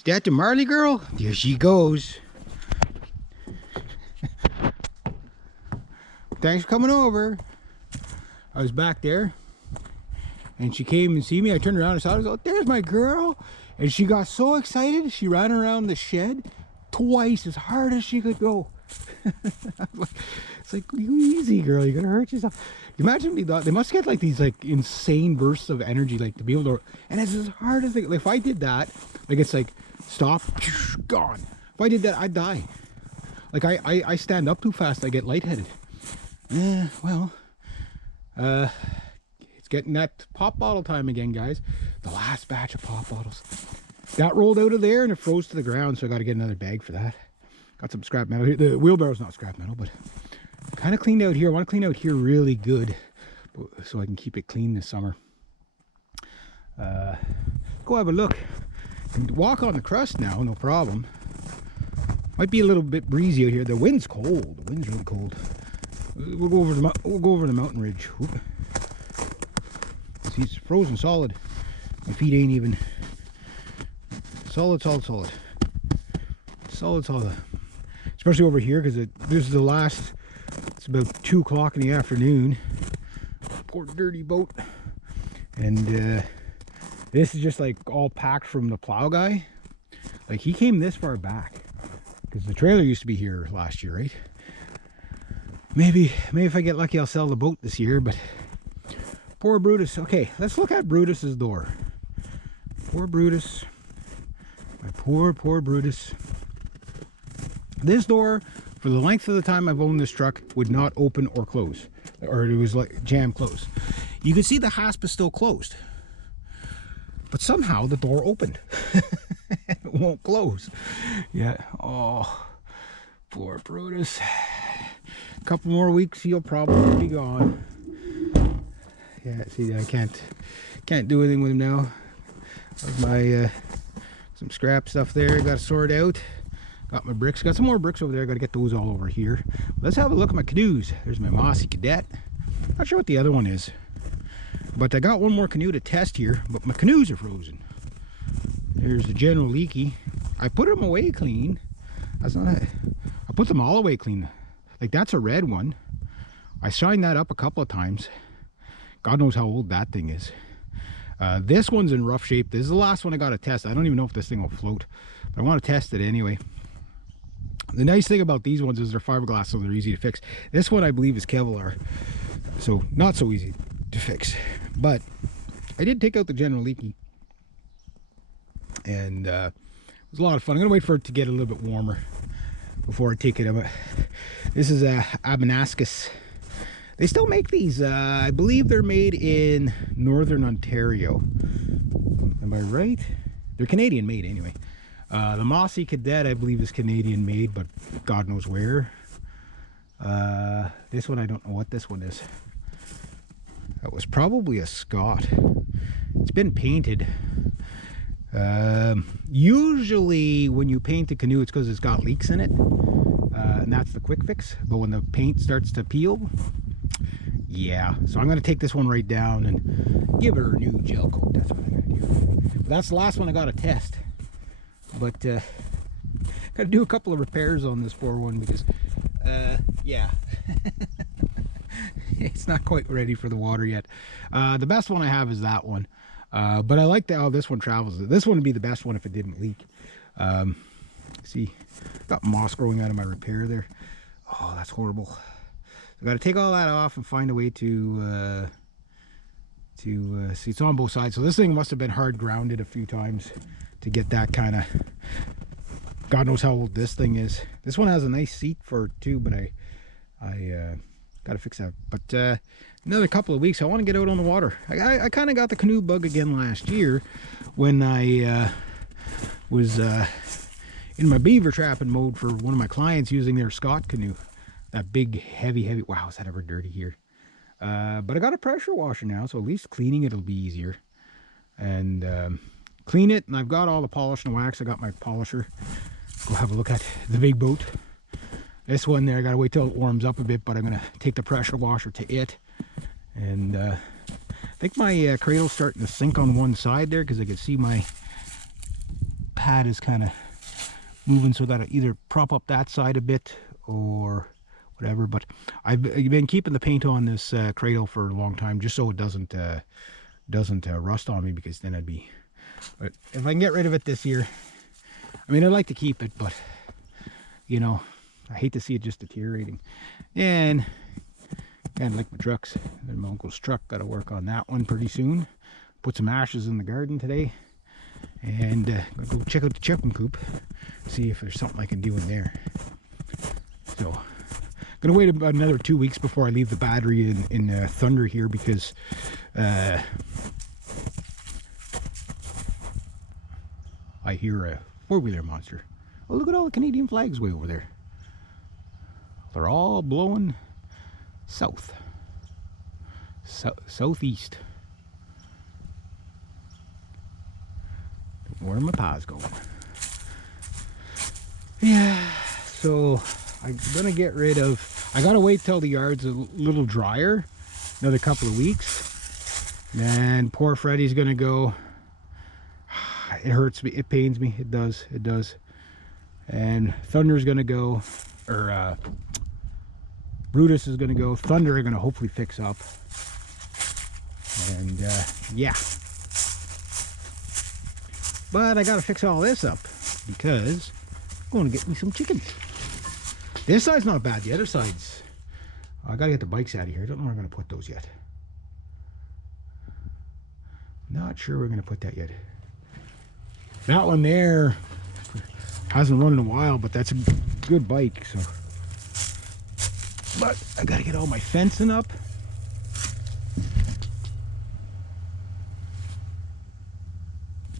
Is that the Marley girl? There she goes. Thanks for coming over. I was back there and she came and see me. I turned around and saw her. I was like, there's my girl. And she got so excited, she ran around the shed twice as hard as she could go. It's like, easy girl, you're gonna hurt yourself. Imagine they must get like these like insane bursts of energy, like to be able to, and it's as hard as like if I did that, like it's like stop, gone. If I did that, I'd die. Like I stand up too fast, I get lightheaded. Well, it's getting that pop bottle time again, guys. The last batch of pop bottles. That rolled out of there and it froze to the ground, so I got to get another bag for that. Got some scrap metal here. The wheelbarrow's not scrap metal, but kind of cleaned out here. I want to clean out here really good so I can keep it clean this summer. Go have a look. And walk on the crust now, no problem. Might be a little bit breezy out here. The wind's cold. The wind's really cold. We'll go over the mountain ridge. Whoop. See, it's frozen solid. My feet ain't even solid. Especially over here, because this is the last. It's about 2 o'clock in the afternoon. Poor dirty boat. And this is just like all packed from the plow guy. Like he came this far back because the trailer used to be here last year, right? Maybe if I get lucky, I'll sell the boat this year. But poor Brutus. Okay, let's look at Brutus's door. Poor Brutus. My poor Brutus. This door, for the length of the time I've owned this truck, would not open or close, or it was like jam closed. You can see the hasp is still closed, but somehow the door opened. It won't close. Yeah. Oh, poor Brutus. A couple more weeks, he'll probably be gone. Yeah. See, I can't do anything with him now. My some scrap stuff there. Got to sort out. Got my bricks. Got some more bricks over there. Got to get those all over here. Let's have a look at my canoes. There's my Mossy Cadet. Not sure what the other one is, but I got one more canoe to test here. But my canoes are frozen. There's the General Leaky. I put them away clean. That's not it. I put them all away clean. Like that's a red one. I shined that up a couple of times. God knows how old that thing is. This one's in rough shape. This is the last one I got to test. I don't even know if this thing will float, but I want to test it anyway. The nice thing about these ones is they're fiberglass, so they're easy to fix. This one I believe is Kevlar, so not so easy to fix. But I did take out the General Leaky, and it was a lot of fun. I'm gonna wait for it to get a little bit warmer before I take it out. This is a Abanascus. They still make these. I believe they're made in Northern Ontario. Am I right? They're Canadian made anyway. The Mossy Cadet I believe is Canadian made, but God knows where. This one, I don't know what this one is. That was probably a Scott. It's been painted. Usually when you paint a canoe, it's because it's got leaks in it, and that's the quick fix. But when the paint starts to peel, yeah. So I'm going to take this one right down and give her a new gel coat. That's what I'm going to do. But that's the last one I got to test. But got to do a couple of repairs on this poor one because yeah. It's not quite ready for the water yet. The best one I have is that one, but I like how this one travels. This one would be the best one if it didn't leak. See, got moss growing out of my repair there. Oh, that's horrible. I got to take all that off and find a way to see, it's on both sides. So this thing must have been hard grounded a few times to get that kind of, God knows how old this thing is. This one has a nice seat for it too, but I got to fix that. But another couple of weeks, I want to get out on the water. I kind of got the canoe bug again last year when I was in my beaver trapping mode for one of my clients using their Scott canoe. That big, heavy, wow, is that ever dirty here? But I got a pressure washer now, so at least cleaning it will be easier. And clean it, and I've got all the polish and wax. I got my polisher. Go have a look at the big boat. This one there, I gotta wait till it warms up a bit, but I'm gonna take the pressure washer to it. And I think my cradle's starting to sink on one side there because I can see my pad is kind of moving, so that I either prop up that side a bit or whatever. But I've been keeping the paint on this cradle for a long time, just so it doesn't rust on me, because then I'd be... But if I can get rid of it this year, I mean, I'd like to keep it, but you know, I hate to see it just deteriorating. And kind of like my trucks, and my uncle's truck, got to work on that one pretty soon. Put some ashes in the garden today, and go check out the chicken coop, see if there's something I can do in there. So I'm gonna wait about another 2 weeks before I leave the battery in Thunder here, because I hear a four-wheeler monster. Oh, look at all the Canadian flags way over there. They're all blowing south. Southeast. Where my pa's going. Yeah, so I'm gonna get rid of... I gotta wait till the yard's a little drier. Another couple of weeks. Then poor Freddy's gonna go. It hurts me, it pains me, it does. And Thunder's gonna go, or Brutus is gonna go. Thunder are gonna hopefully fix up. And yeah. But I gotta fix all this up, because I'm going to get me some chickens. This side's not bad, the other side's... I gotta get the bikes out of here. I don't know where I'm gonna put those yet. Not sure we're gonna put that yet. That one there hasn't run in a while, but that's a good bike, so... But I gotta get all my fencing up.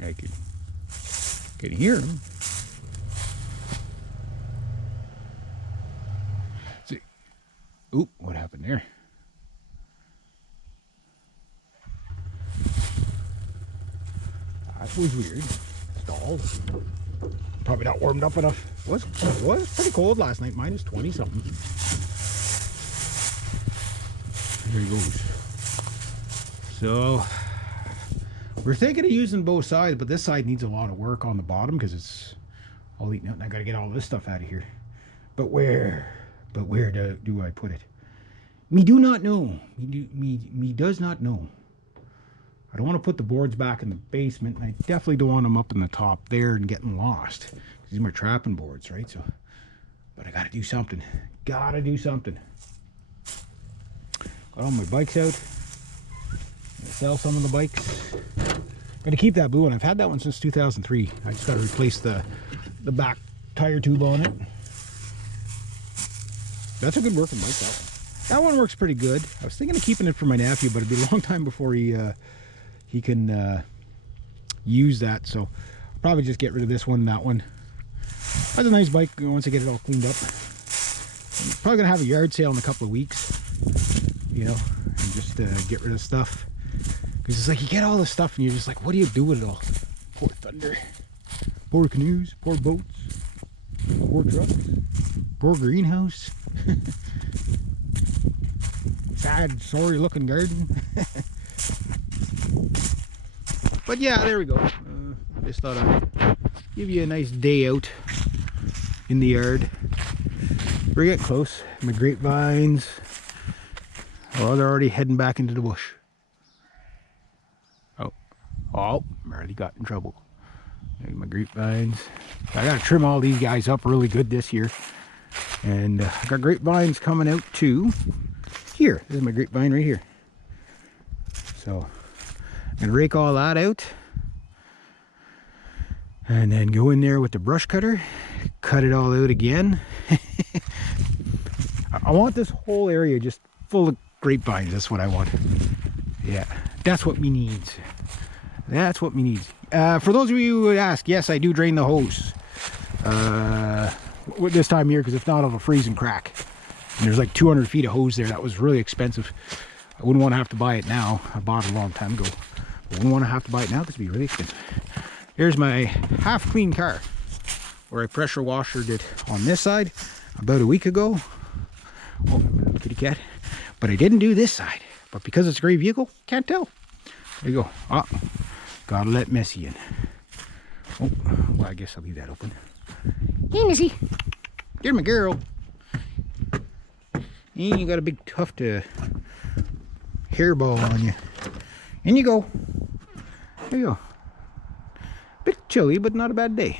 I can hear them. See, oop, what happened there? That was weird. Stalled. Probably not warmed up enough. It was pretty cold last night, minus 20 something. There he goes. So we're thinking of using both sides, but this side needs a lot of work on the bottom because it's all eaten out, and I got to get all this stuff out of here. But where do I put it? Me do not know. Me does not know. I don't want to put the boards back in the basement, and I definitely don't want them up in the top there and getting lost. These are my trapping boards, right? So, but I got to do something. Gotta do something. Got all my bikes out. Gonna sell some of the bikes. Gonna keep that blue one. I've had that one since 2003. I just got to replace the back tire tube on it. That's a good working bike, that one. That one works pretty good. I was thinking of keeping it for my nephew, but it'd be a long time before he can use that. So I'll probably just get rid of this one and that one. That's a nice bike once I get it all cleaned up. I'm probably gonna have a yard sale in a couple of weeks, you know, and just get rid of stuff. Because it's like you get all this stuff and you're just like, what do you do with it all? Poor Thunder, poor canoes, poor boats, poor trucks, poor greenhouse. Sad, sorry looking garden. But yeah, there we go. Just thought I'd give you a nice day out in the yard. We're getting close. My grapevines, well, they're already heading back into the bush. Oh, Marley got in trouble. There's my grapevines. I gotta trim all these guys up really good this year. And I got grapevines coming out too. Here, this is my grapevine right here. So I'm gonna rake all that out and then go in there with the brush cutter, cut it all out again. I want this whole area just full of grapevines. That's what I want. Yeah, that's what me needs. That's what me needs. For those of you who would ask, yes, I do drain the hose this time of year, because if not, it'll freeze and crack. And there's like 200 feet of hose there. That was really expensive. I wouldn't want to have to buy it now. I bought it a long time ago. I wouldn't want to have to buy it now because it'd be really expensive. Here's my half clean car where I pressure washed it on this side about a week ago. Oh, kitty cat. But I didn't do this side. But because it's a gray vehicle, can't tell. There you go. Oh, gotta let Messy in. Oh, well, I guess I'll leave that open. Hey, Missy. You're my girl. And you got a big tuft of hairball on you. In you go. There you go. Bit chilly, but not a bad day.